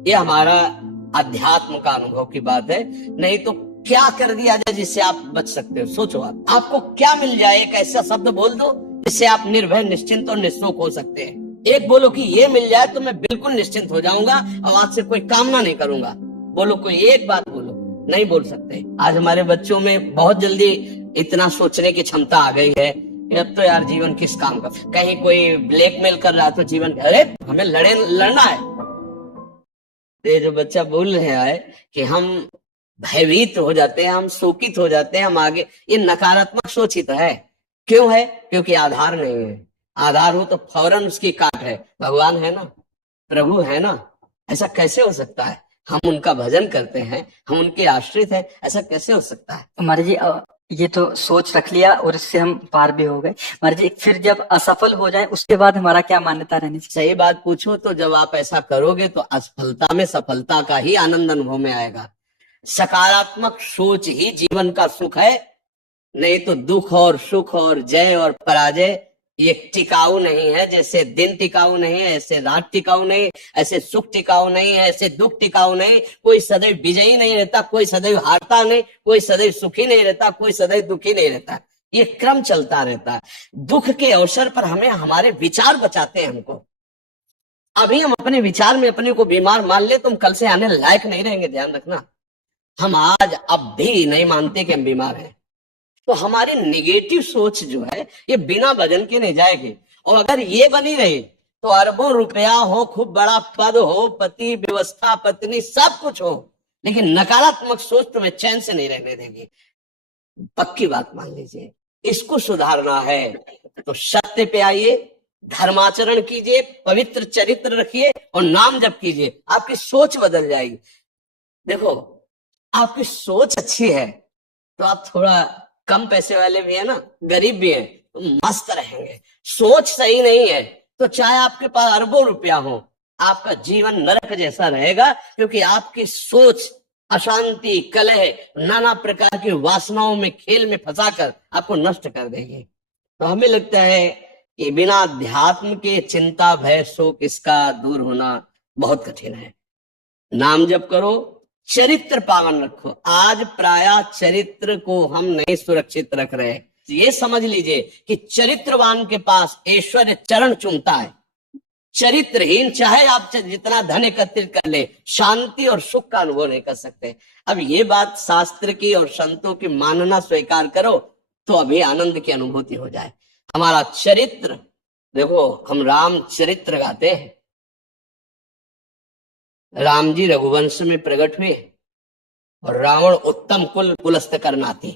ये हमारा अध्यात्म का अनुभव की बात है। नहीं तो क्या कर दिया जाए जिससे आप बच सकते हो? सोचो, आपको क्या मिल जाए? एक ऐसा शब्द बोल दो जिससे आप निर्भय, निश्चिंत और निःशोक हो सकते हैं। एक बोलो कि ये मिल जाए तो मैं बिल्कुल निश्चिंत हो जाऊंगा और आज से कोई कामना नहीं करूंगा। बोलो, कोई एक बात बोलो। नहीं बोल सकते। आज हमारे बच्चों में बहुत जल्दी इतना सोचने की क्षमता आ गई है कि अब तो यार जीवन किस काम का। कहीं कोई ब्लैकमेल कर रहा है तो जीवन, अरे हमें लड़ना है। ये जो बच्चा बोल रहा है कि हम भयभीत हो जाते हैं, हम शोकित हो जाते हैं, हम आगे, ये नकारात्मक सोच ही तो है। क्यों है? क्योंकि आधार नहीं है। आधार हो तो फौरन उसकी काट है। भगवान है ना, प्रभु है ना, ऐसा कैसे हो सकता है? हम उनका भजन करते हैं, हम उनके आश्रित हैं, ऐसा कैसे हो सकता है? महाराज जी, ये तो सोच रख लिया और इससे हम पार भी हो गए। महाराज जी, फिर जब असफल हो जाए उसके बाद हमारा क्या मान्यता रहनी चाहिए? सही बात पूछो तो जब आप ऐसा करोगे तो असफलता में सफलता का ही आनंद अनुभव में आएगा। सकारात्मक सोच ही जीवन का सुख है। नहीं तो दुख और सुख और जय और पराजय ये टिकाऊ नहीं है। जैसे दिन टिकाऊ नहीं है, ऐसे रात टिकाऊ नहीं, ऐसे सुख टिकाऊ नहीं है, ऐसे दुख टिकाऊ नहीं। कोई सदैव विजयी नहीं रहता, कोई सदैव हारता नहीं, कोई सदैव सुखी नहीं रहता, कोई सदैव दुखी नहीं रहता। ये क्रम चलता रहता है। दुख के अवसर पर हमें हमारे विचार बचाते हैं हमको। अभी हम अपने विचार में अपने को बीमार मान ले तो हम कल से आने लायक नहीं रहेंगे। ध्यान रखना, हम आज अब भी नहीं मानते कि हम बीमार हैं। तो हमारी निगेटिव सोच जो है ये बिना वजन के नहीं जाएगी। और अगर ये बनी रही तो अरबों रुपया हो, खूब बड़ा पद हो, पति, व्यवस्था, पत्नी, सब कुछ हो, लेकिन नकारात्मक सोच तुम्हें चैन से नहीं रहने देगी। पक्की बात मान लीजिए। इसको सुधारना है तो सत्य पे आइए, धर्माचरण कीजिए, पवित्र चरित्र रखिए और नाम जप कीजिए। आपकी सोच बदल जाएगी। देखो, आपकी सोच अच्छी है तो आप थोड़ा कम पैसे वाले भी है ना, गरीब भी है तो मस्त रहेंगे। सोच सही नहीं है तो चाहे आपके पास अरबों रुपया हो, आपका जीवन नरक जैसा रहेगा। क्योंकि आपकी सोच अशांति, कलह, नाना प्रकार की वासनाओं में, खेल में फंसाकर आपको नष्ट कर देगी। तो हमें लगता है कि बिना अध्यात्म के चिंता, भय, शोक इसका दूर होना बहुत कठिन है। नाम जप करो, चरित्र पावन रखो। आज प्रायः चरित्र को हम नहीं सुरक्षित रख रहे। ये समझ लीजिए कि चरित्रवान के पास ऐश्वर्य चरण चूमता है। चरित्रहीन चाहे आप जितना धन एकत्रित कर ले, शांति और सुख का अनुभव नहीं कर सकते। अब ये बात शास्त्र की और संतों की मानना स्वीकार करो तो अभी आनंद की अनुभूति हो जाए। हमारा चरित्र देखो, हम राम चरित्र गाते हैं। राम जी रघुवंश में प्रकट हुए और रावण उत्तम कुल कुलस्त करनाते,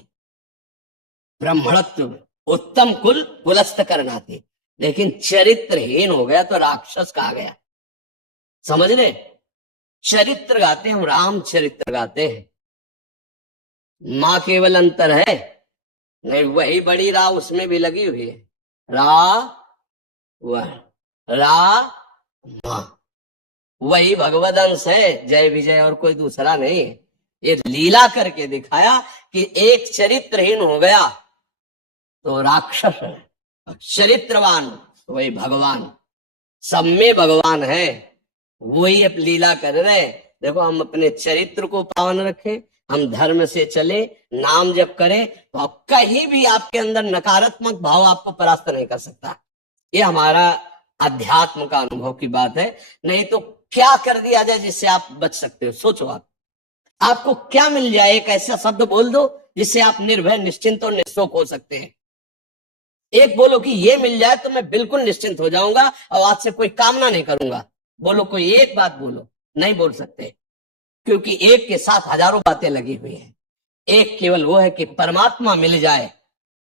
ब्राह्मणत्व उत्तम कुल कुलस्त करनाते, लेकिन चरित्रहीन हो गया तो राक्षस कहा गया। समझ रहे? चरित्र गाते हैं हम, राम चरित्र गाते हैं। माँ केवल अंतर है, नहीं वही बड़ी रा उसमें भी लगी हुई है। रा वह रा माँ, वही भगवद अंश है, जय विजय और कोई दूसरा नहीं है। ये लीला करके दिखाया कि एक चरित्रहीन हो गया तो राक्षस है, चरित्रवान वही भगवान। सब में भगवान है, वही अब लीला कर रहे। देखो, हम अपने चरित्र को पावन रखें, हम धर्म से चले, नाम जप करें तो कहीं भी आपके अंदर नकारात्मक भाव आपको परास्त नहीं कर सकता। ये हमारा अध्यात्म का अनुभव की बात है। नहीं तो क्या कर दिया जाए जिससे आप बच सकते हो? सोचो, आपको क्या मिल जाए? एक ऐसा शब्द बोल दो जिससे आप निर्भय, निश्चिंत और निःशोक हो सकते हैं। एक बोलो कि ये मिल जाए तो मैं बिल्कुल निश्चिंत हो जाऊंगा और आज से कोई कामना नहीं करूंगा। बोलो, कोई एक बात बोलो। नहीं बोल सकते, क्योंकि एक के साथ हजारों बातें लगी हुई है। एक केवल वो है कि परमात्मा मिल जाए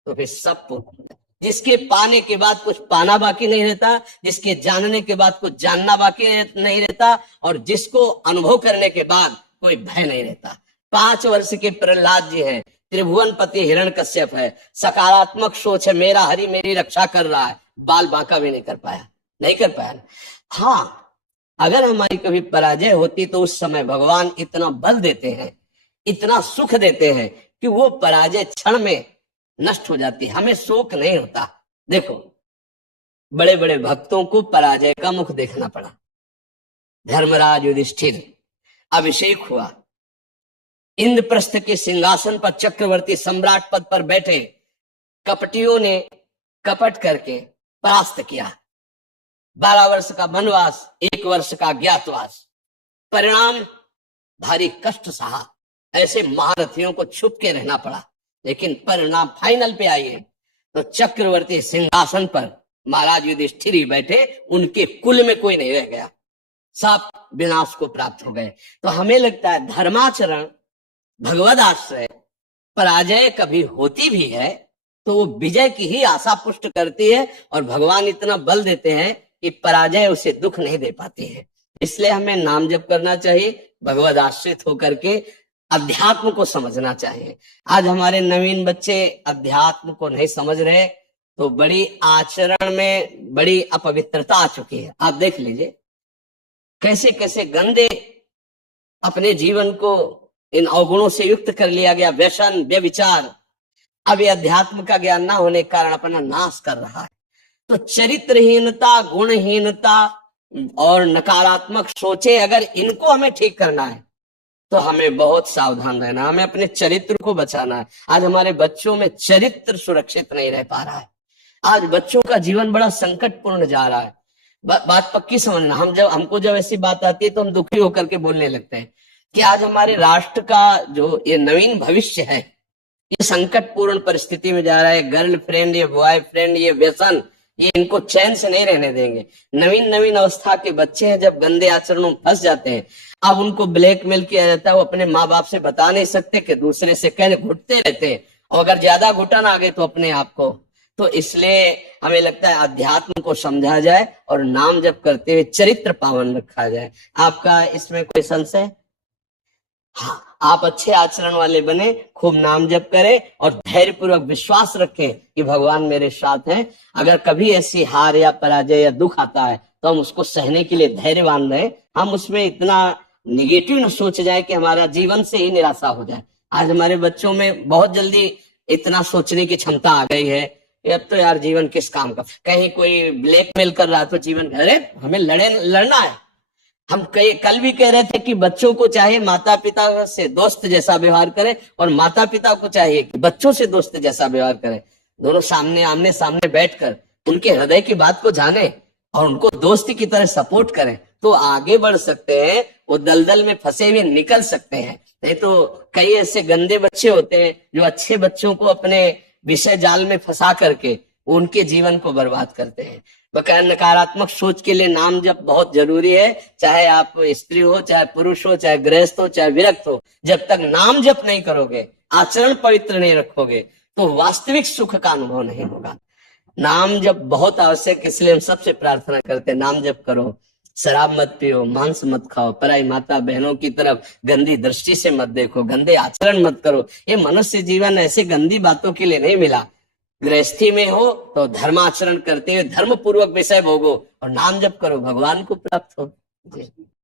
तो फिर सब पूर्ण। जिसके पाने के बाद कुछ पाना बाकी नहीं रहता, जिसके जानने के बाद कुछ जानना बाकी नहीं रहता, और जिसको अनुभव करने के बाद कोई भय नहीं रहता। 5 वर्ष के प्रहलाद जी हैं, त्रिभुवनपति हिरण्यकश्यप है, सकारात्मक सोच है, मेरा हरि मेरी रक्षा कर रहा है, बाल बांका भी नहीं कर पाया, नहीं कर पाया। हाँ, अगर हमारी कभी पराजय होती तो उस समय भगवान इतना बल देते हैं, इतना सुख देते हैं कि वो पराजय क्षण में नष्ट हो जाती है, हमें शोक नहीं होता। देखो, बड़े बड़े भक्तों को पराजय का मुख देखना पड़ा, धर्मराज युधिष्ठिर अभिषेक हुआ, इंद्रप्रस्थ के सिंहासन पर चक्रवर्ती सम्राट पद पर बैठे, कपटियों ने कपट करके परास्त किया। 12 वर्ष का वनवास, 1 वर्ष का ज्ञातवास, परिणाम भारी कष्ट सहा। ऐसे महारथियों को छुप के रहना पड़ा, लेकिन परिणाम फाइनल पे आइए तो चक्रवर्ती सिंहासन पर महाराज युधिष्ठिर ही बैठे, उनके कुल में कोई नहीं रह गया, सब विनाश को प्राप्त हो गए। तो हमें लगता है धर्माचरण, भगवद आश्रय, पराजय कभी होती भी है तो वो विजय की ही आशा पुष्ट करती है, और भगवान इतना बल देते हैं कि पराजय उसे दुख नहीं दे पाती है। इसलिए हमें नाम जप करना चाहिए, भगवद आश्रित होकर के अध्यात्म को समझना चाहिए। आज हमारे नवीन बच्चे अध्यात्म को नहीं समझ रहे, तो बड़ी आचरण में बड़ी अपवित्रता आ चुकी है। आप देख लीजिए कैसे कैसे गंदे अपने जीवन को इन अवगुणों से युक्त कर लिया गया, व्यसन, व्यभिचार। अब ये अध्यात्म का ज्ञान ना होने के कारण अपना नाश कर रहा है। तो चरित्रहीनता, गुणहीनता और नकारात्मक सोचे, अगर इनको हमें ठीक करना है तो हमें बहुत सावधान रहना, हमें अपने चरित्र को बचाना है। आज हमारे बच्चों में चरित्र सुरक्षित नहीं रह पा रहा है। आज बच्चों का जीवन बड़ा संकटपूर्ण जा रहा है। बात पक्की समझना, हमको जब ऐसी बात आती है तो हम दुखी होकर के बोलने लगते हैं कि आज हमारे राष्ट्र का जो ये नवीन भविष्य है, ये संकटपूर्ण परिस्थिति में जा रहा है। गर्लफ्रेंड, ये बॉयफ्रेंड, ये व्यसन, ये इनको चैन से नहीं रहने देंगे। नवीन अवस्था के बच्चे हैं, जब गंदे आचरणों में फंस जाते हैं, अब उनको ब्लैकमेल किया जाता है। वो अपने माँ बाप से बता नहीं सकते कि दूसरे से कह घुटते रहते हैं, और अगर ज्यादा घुटन आ गए तो अपने आप को। तो इसलिए हमें लगता है अध्यात्म को समझा जाए और नाम जप करते हुए चरित्र पावन रखा जाए। आपका इसमें कोई संशय? हाँ, आप अच्छे आचरण वाले बने, खूब नाम जप करें और धैर्य पूर्वक विश्वास रखें कि भगवान मेरे साथ हैं। अगर कभी ऐसी हार या पराजय या दुख आता है तो हम उसको सहने के लिए धैर्यवान रहे। हम उसमें इतना निगेटिव न सोच जाए कि हमारा जीवन से ही निराशा हो जाए। आज हमारे बच्चों में बहुत जल्दी इतना सोचने की क्षमता आ गई है, अब तो यार जीवन किस काम का। कहीं कोई ब्लैकमेल कर रहा तो जीवन, अरे हमें लड़ना है। हम कल भी कह रहे थे कि बच्चों को चाहिए माता पिता से दोस्त जैसा व्यवहार करें, और माता पिता को चाहिए कि बच्चों से दोस्त जैसा व्यवहार करें। दोनों आमने सामने बैठकर उनके हृदय की बात को जाने और उनको दोस्ती की तरह सपोर्ट करें, तो आगे बढ़ सकते हैं। वो दलदल में फंसे हुए निकल सकते हैं। नहीं तो कई ऐसे गंदे बच्चे होते हैं जो अच्छे बच्चों को अपने विषय जाल में फंसा करके उनके जीवन को बर्बाद करते हैं। बकाया नकारात्मक सोच के लिए नाम जप बहुत जरूरी है। चाहे आप स्त्री हो, चाहे पुरुष हो, चाहे गृहस्थ हो, चाहे विरक्त हो, जब तक नाम जप नहीं करोगे, आचरण पवित्र नहीं रखोगे, तो वास्तविक सुख का अनुभव नहीं होगा। नाम जप बहुत आवश्यक, इसलिए हम सबसे प्रार्थना करते हैं नाम जप करो, शराब मत पियो, मांस मत खाओ, पराई माता बहनों की तरफ गंदी दृष्टि से मत देखो, गंदे आचरण मत करो। ये मनुष्य जीवन ऐसे गंदी बातों के लिए नहीं मिला। गृहस्थी में हो तो धर्माचरण करते हुए धर्म पूर्वक विषय भोगो और नाम जप करो, भगवान को प्राप्त हो। जी।